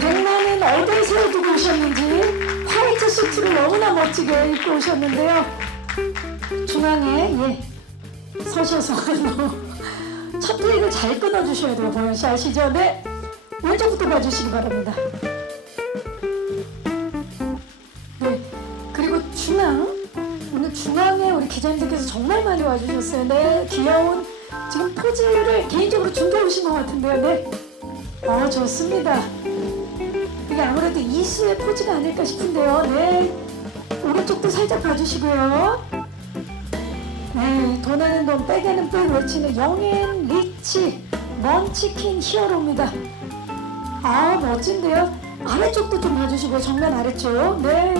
백만은 어디서 두고 오셨는지 화이트 수트를 너무나 멋지게 입고 오셨는데요. 중앙에 예 서셔서 첫 테이를 잘 끊어주셔야 돼요. 보현 씨 아시죠? 네. 왼쪽부터 봐주시기 바랍니다. 네. 그리고 중앙 오늘 중앙에 우리 기자님들께서 정말 많이 와주셨어요. 네. 귀여운 지금 포즈를 개인적으로 준비해 오신 것 같은데요. 네. 어 좋습니다. 이게 아무래도 이수의 포즈가 아닐까 싶은데요. 네. 오른쪽도 살짝 봐주시고요. 네. 돈 하는 돈, 빼게는 빼 외치는 영앤 리치 먼치킨 히어로입니다. 아 멋진데요. 아래쪽도 좀 봐주시고 정면 아래쪽. 네.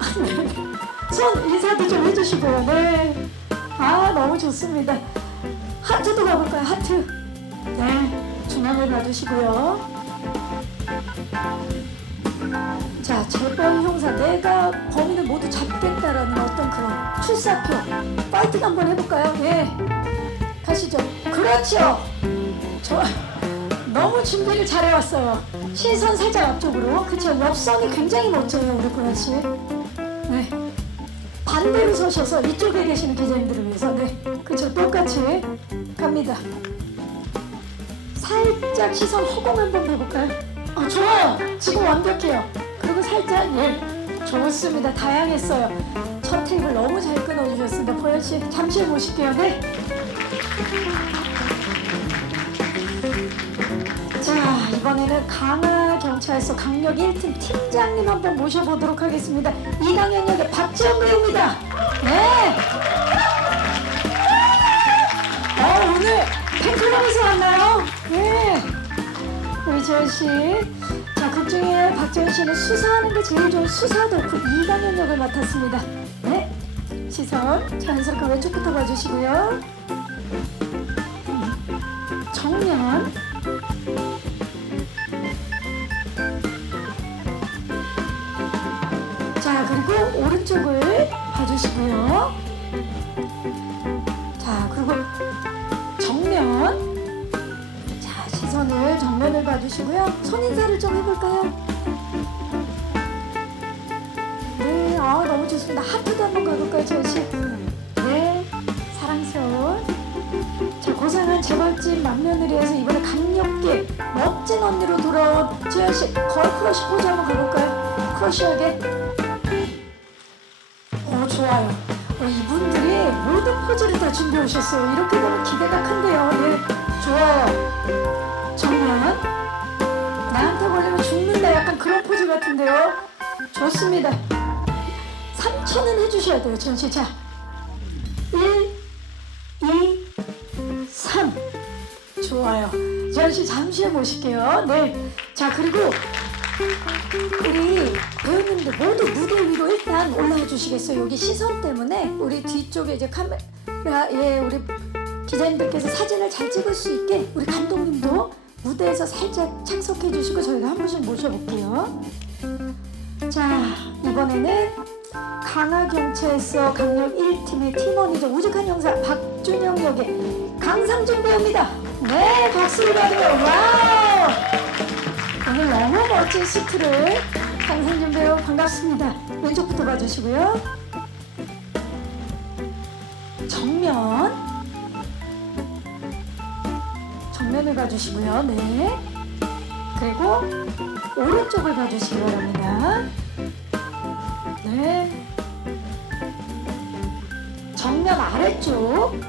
아, 네. 손 인사도 좀 해주시고요. 네. 아 너무 좋습니다. 하트도 가볼까요? 하트. 네. 중앙을 봐주시고요. 자, 재벌 형사 내가 범인을 모두 잡겠다라는 어떤 그런 출사표 파이팅 한번 해볼까요? 예, 가시죠. 그렇죠. 저 너무 준비를 잘해왔어요. 시선 살짝 앞쪽으로. 그쵸? 옆선이 굉장히 멋져요, 우리 보라 씨. 네. 반대로 서셔서 이쪽에 계시는 기자님들을 위해서 네, 그쵸? 똑같이 갑니다. 살짝 시선 허공 한번 해볼까요? 아 좋아요. 지금 완벽해요. 그리고 살짝 예 좋습니다. 다양했어요. 첫 테이블 너무 잘 끊어주셨습니다. 보현 씨 잠시 후에 모실게요. 네. 자 이번에는 강화 경찰서 강력 1팀 팀장님 한번 모셔보도록 하겠습니다. 이강현 역의 박지영 배우입니다. 네. 어 오늘 팬클럽에서 왔나요? 지현 씨. 자, 극 중에 박지현 씨는 수사하는 게 제일 좋은 수사 덕후 이강현 역을 맡았습니다. 네. 시선 자연스럽게 왼쪽부터 봐주시고요. 정면. 자, 그리고 오른쪽을 봐주시고요. 시선을 정면을 봐주시고요. 손 인사를 좀 해볼까요? 네, 아, 너무 좋습니다. 하트도 한번 가볼까요, 지현 씨? 네, 사랑스러운. 자, 고생한 재벌집 맏며느리에서 이번에 강력계 멋진 언니로 돌아온 지현 씨. 거의 크러쉬 포즈 한번 가볼까요? 크러쉬하게. 어, 좋아요. 어, 이분들이 모든 포즈를 다 준비해 오셨어요. 이렇게 되면 기대가 큰데요. 예, 좋아요. 같은데요. 좋습니다. 3초는 해주셔야 돼요, 전시. 자, 1, 2, 3. 좋아요. 전시 잠시 모실게요. 네. 자, 그리고 우리 배우님들 모두 무대 위로 일단 올라와 주시겠어요? 여기 시선 때문에 우리 뒤쪽에 이제 카메라 예 우리 기자님들께서 사진을 잘 찍을 수 있게 우리 감독님도 무대에서 살짝 착석해 주시고 저희가 한 분씩 모셔볼게요. 자 이번에는 강화경찰서 강력 1팀의 팀원이죠 우직한 형사 박준영 역의 강상준 배우입니다. 네 박수를 받으며 와우. 오늘 너무 멋진 수트를 강상준 배우 반갑습니다. 왼쪽부터 봐주시고요. 정면 정면을 봐주시고요. 네. 그리고 오른쪽을 봐주시기 바랍니다. 네. 정면 아래쪽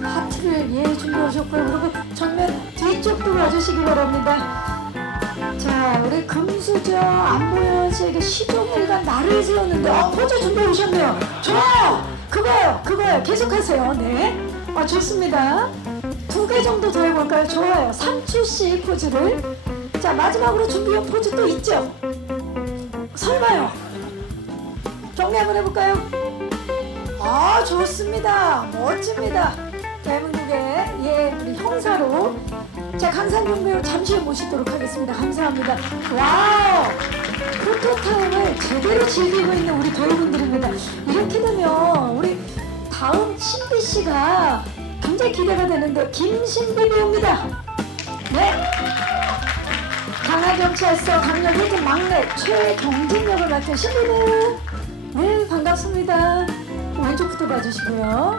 하트를 예 준비해 오셨고요. 그리고 정면 뒤쪽도 봐주시기 바랍니다. 자, 우리 금수저 안보현 씨에게 시종일관 나를 세웠는데 아, 포즈 준비해 오셨네요. 좋아요. 그거요, 그거요. 계속하세요. 네. 아, 좋습니다. 두 개 정도 더 해볼까요? 좋아요. 3초씩 포즈를. 자, 마지막으로 준비한 포즈 또 있죠? 설마요. 정리 한번 해볼까요? 아 좋습니다 멋집니다 대한민국의 예 우리 형사로 자 강산용 배우 잠시 후에 모시도록 하겠습니다 감사합니다 와우 포토타임을 제대로 즐기고 있는 우리 배우분들입니다 이렇게 되면 우리 다음 신비 씨가 굉장히 기대가 되는데 김신비 배우입니다. 네. 강화경찰서 강력 1등 막내 최경진 역을 맡은 신비 배우. 네, 반갑습니다. 왼쪽부터 봐주시고요.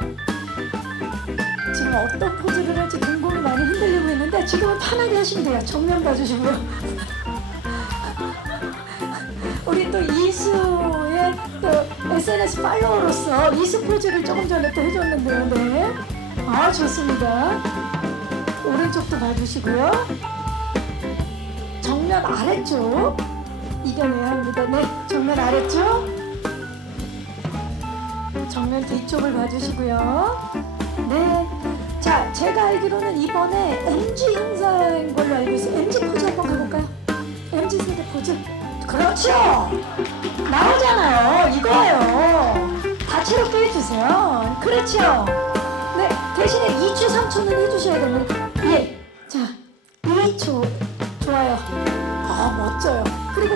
지금 어떤 포즈를 할지 눈곱이 많이 흔들리고 있는데 지금은 편하게 하시면 돼요. 정면 봐주시고요. 우리 또 이수의 또 SNS 팔로워로서 이수 포즈를 조금 전에 또 해줬는데요. 네. 아, 좋습니다. 오른쪽도 봐주시고요. 정면 아래쪽 이겨내야 합니다. 네, 정면 아래쪽. 정면 뒤쪽을 봐주시고요. 네. 자, 제가 알기로는 이번에 MG 행사인 걸로 알고 있어요. MG 포즈 한번 가볼까요? MG 세대 포즈. 그렇죠. 나오잖아요. 이거예요. 다채롭게 해주세요. 그렇죠. 네. 대신에 2초, 3초는 해주셔야 됩니다. 예. 자, 2초. 좋아요. 아, 멋져요. 그리고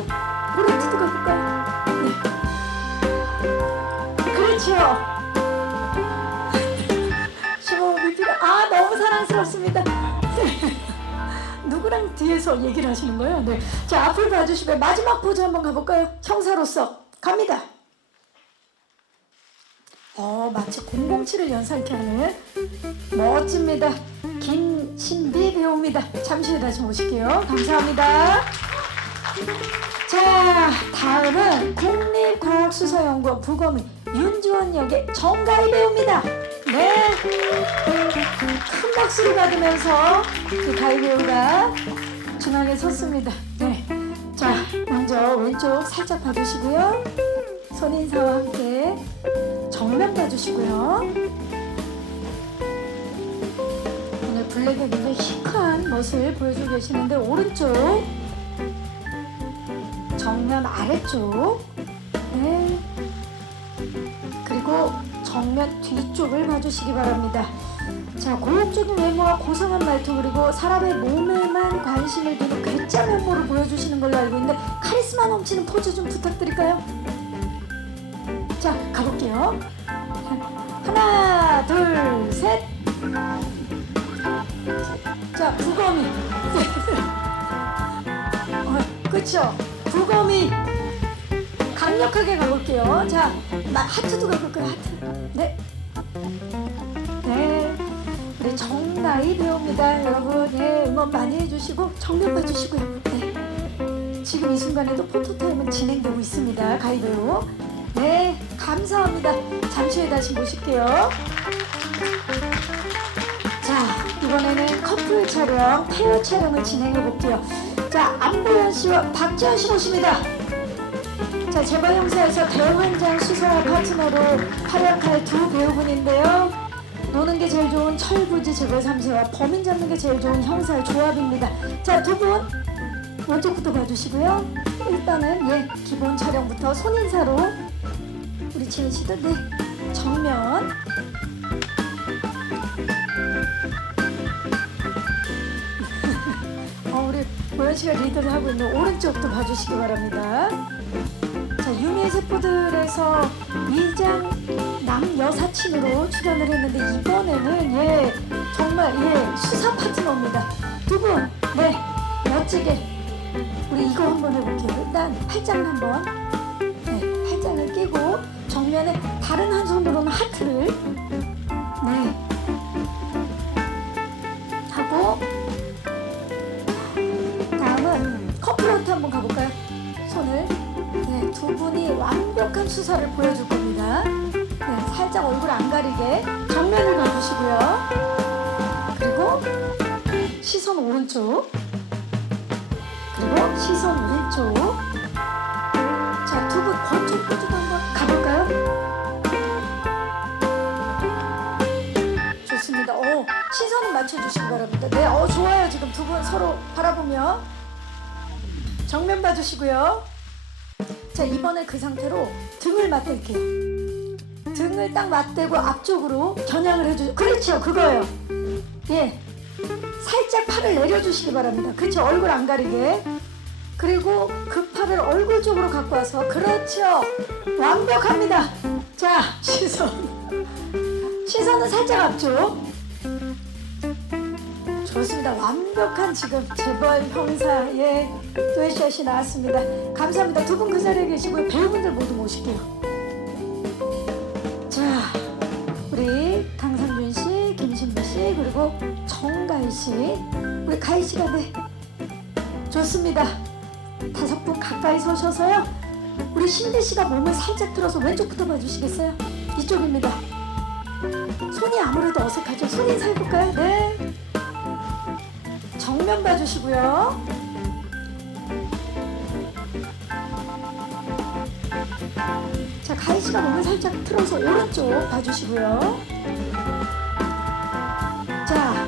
오른쪽도 가볼까요? 네. 그렇죠. 시모미 필요. 아, 너무 사랑스럽습니다. 누구랑 뒤에서 얘기를 하시는 거예요? 네. 자, 앞을 봐주시면 마지막 포즈 한번 가볼까요? 형사로서 갑니다. 어, 마치 007을 연상케 하는 멋집니다. 김신비 배우입니다. 잠시 후에 다시 모실게요. 감사합니다. 자, 다음은 국립과학수사연구원 부검의 윤주원 역의 정가희 배우입니다. 네. 큰 박수를 받으면서 그 가희 배우가 중앙에 섰습니다. 네. 자, 먼저 왼쪽 살짝 봐주시고요. 손인사와 함께 정면 봐주시고요. 오늘 블랙에 굉장히 시크한 멋을 보여주고 계시는데 오른쪽 정면 아래쪽 네 그리고 정면 뒤쪽을 봐주시기 바랍니다 자 고혹적인 외모와 고상한 말투 그리고 사람의 몸에만 관심을 두는 괴짜 면모를 보여주시는 걸로 알고 있는데 카리스마 넘치는 포즈 좀 부탁드릴까요? 자 가볼게요. 하나 둘 셋. 자 부검이. 어, 그쵸? 부검이 강력하게 가볼게요. 자 마- 하트도 가볼까요? 하트. 네. 네, 우리 정나이 배우입니다. 여러분, 예, 응원 많이 해주시고 정면 봐주시고요. 네, 지금 이 순간에도 포토타임은 진행되고 있습니다. 가이 배우. 네, 감사합니다. 잠시 후에 다시 모실게요. 자, 이번에는 커플 촬영, 페어 촬영을 진행해 볼게요. 자, 안보현 씨와 박지현 씨 모십니다. 자, 재벌 형사에서 대환장 수사 파트너로 활약할 두 배우분인데요. 노는 게 제일 좋은 철부지 재벌 3세와 범인 잡는 게 제일 좋은 형사의 조합입니다. 자, 두 분 왼쪽부터 봐주시고요. 일단은 예 기본 촬영부터 손인사로 우리 지은 씨도 네 정면 어, 우리 보현 씨가 리드를 하고 있는 오른쪽도 봐주시기 바랍니다. 자, 유미의 세포들에서 위장 남여 사친으로 출연을 했는데 이번에는 예 정말 예 수사 파트너입니다. 두 분, 네 멋지게 우리 이거 한번 해볼게요. 일단 팔짱 한번 네 팔짱을 끼고 정면에 다른 한 손으로는 하트를 네 하고 다음은 커플로트 한번 가볼까요? 손을 네, 두 분이 완벽한 수사를 보여줄 겁니다. 네, 살짝 얼굴 안 가리게 정면을 봐주시고요. 그리고 시선 오른쪽. 그리고 시선 왼쪽. 자, 두분 한번 가볼까요? 맞춰주시기 바랍니다. 네, 어, 좋아요. 지금 두 분 서로 바라보며. 정면 봐주시고요. 자 이번에 그 상태로 등을 맞댈게요. 등을 딱 맞대고 앞쪽으로 겨냥을 해주죠. 그렇죠, 그거예요. 예, 살짝 팔을 내려주시기 바랍니다. 그렇죠, 얼굴 안 가리게. 그리고 그 팔을 얼굴 쪽으로 갖고 와서 그렇죠, 완벽합니다. 자 시선, 시선은 살짝 앞쪽. 좋습니다. 완벽한 지금 재벌 형사의 뚜엣샷이 나왔습니다. 감사합니다. 두 분 그 자리에 계시고요. 배우분들 모두 모실게요. 자, 우리 강상준 씨, 김신배 씨, 그리고 정가희 씨, 우리 가희 씨가 네 좋습니다. 다섯 분 가까이 서셔서요. 우리 신배 씨가 몸을 살짝 들어서 왼쪽부터 봐주시겠어요? 이쪽입니다. 손이 아무래도 어색하죠. 손 인사해볼까요? 네. 정면 봐주시고요. 자, 가희 씨가 몸을 살짝 틀어서 오른쪽 봐주시고요. 자,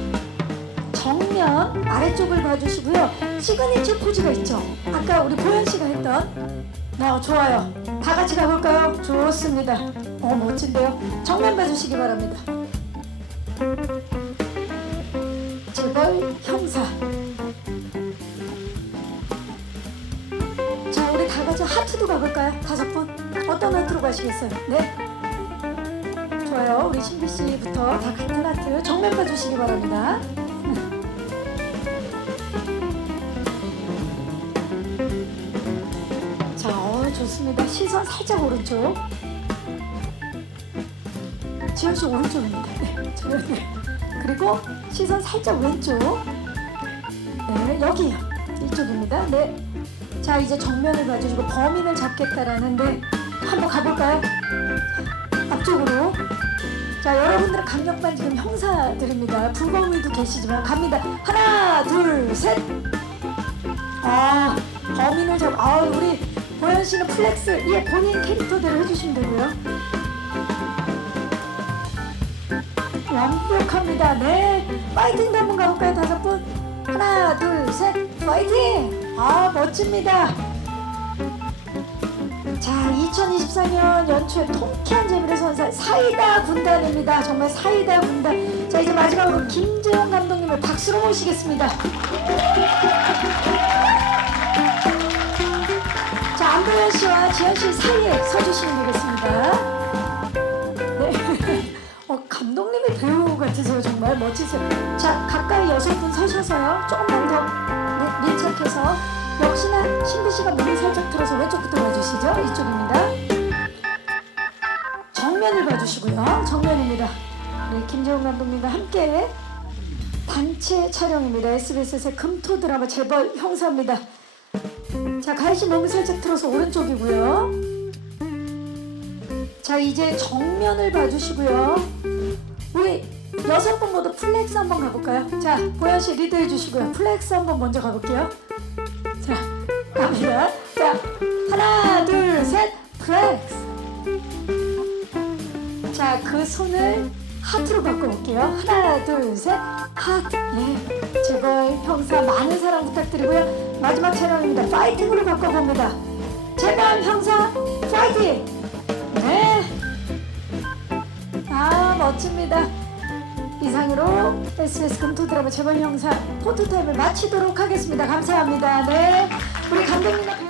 정면 아래쪽을 봐주시고요. 시그니처 포즈가 있죠. 아까 우리 보현 씨가 했던. 네, 좋아요. 다 같이 가볼까요? 좋습니다. 어, 멋진데요. 정면 봐주시기 바랍니다. 재벌 형사. 같이 하트도 가볼까요? 다섯 번. 어떤 하트로 가시겠어요? 네. 좋아요. 우리 신비 씨부터 다 같은 하트 정면 봐주시기 바랍니다. 자, 어, 좋습니다. 시선 살짝 오른쪽. 지현 씨 오른쪽입니다. 네, 저는 그리고 시선 살짝 왼쪽. 네, 여기요. 이쪽입니다. 네. 자, 이제 정면을 봐주시고 범인을 잡겠다라는데 한번 가볼까요? 자, 앞쪽으로. 자, 여러분들은 강력반 지금 형사들입니다. 불범위도 계시지만 갑니다. 하나, 둘, 셋. 아, 범인을 잡. 아, 우리 보현 씨는 플렉스. 예, 본인 캐릭터대로 해주시면 되고요. 완벽합니다. 네. 파이팅도 한번 가볼까요? 다섯 분. 하나, 둘, 셋. 파이팅! 아, 멋집니다. 자, 2024년 연초에 통쾌한 재미를 선사한 사이다 군단입니다. 정말 사이다 군단. 자, 이제 마지막으로 김재용 감독님을 박수로 모시겠습니다. 자, 안도현 씨와 지현 씨 사이에 서주시면 되겠습니다. 네. 어, 감독님이 배우 같으세요. 정말 멋지세요. 자, 가까이 여섯 분 서셔서요. 조금만 더 네, 밀착해서 역시나 신비 씨가 몸을 살짝 들어서 왼쪽부터 봐주시죠. 이쪽입니다. 정면을 봐주시고요. 정면입니다. 우리 김재훈 감독님과 함께 단체 촬영입니다. SBS의 금토 드라마 재벌 형사입니다. 자, 가희 씨 몸을 살짝 틀어서 오른쪽이고요. 자, 이제 정면을 봐주시고요. 우리 여섯 분 모두 플렉스 한번 가볼까요? 자, 보현 씨 리드 해 주시고요. 플렉스 한번 먼저 가볼게요. 자, 갑니다. 자, 하나, 둘, 셋, 플렉스. 자, 그 손을 하트로 바꿔볼게요. 하나, 둘, 셋, 하트. 예, 제발 형사 많은 사랑 부탁드리고요. 마지막 촬영입니다. 파이팅으로 바꿔봅니다. 제발 형사 파이팅! 네. 아, 멋집니다. 이상으로 SBS 금토 드라마 재벌 형사 포토타임을 마치도록 하겠습니다. 감사합니다. 네. 우리 감독님과 배우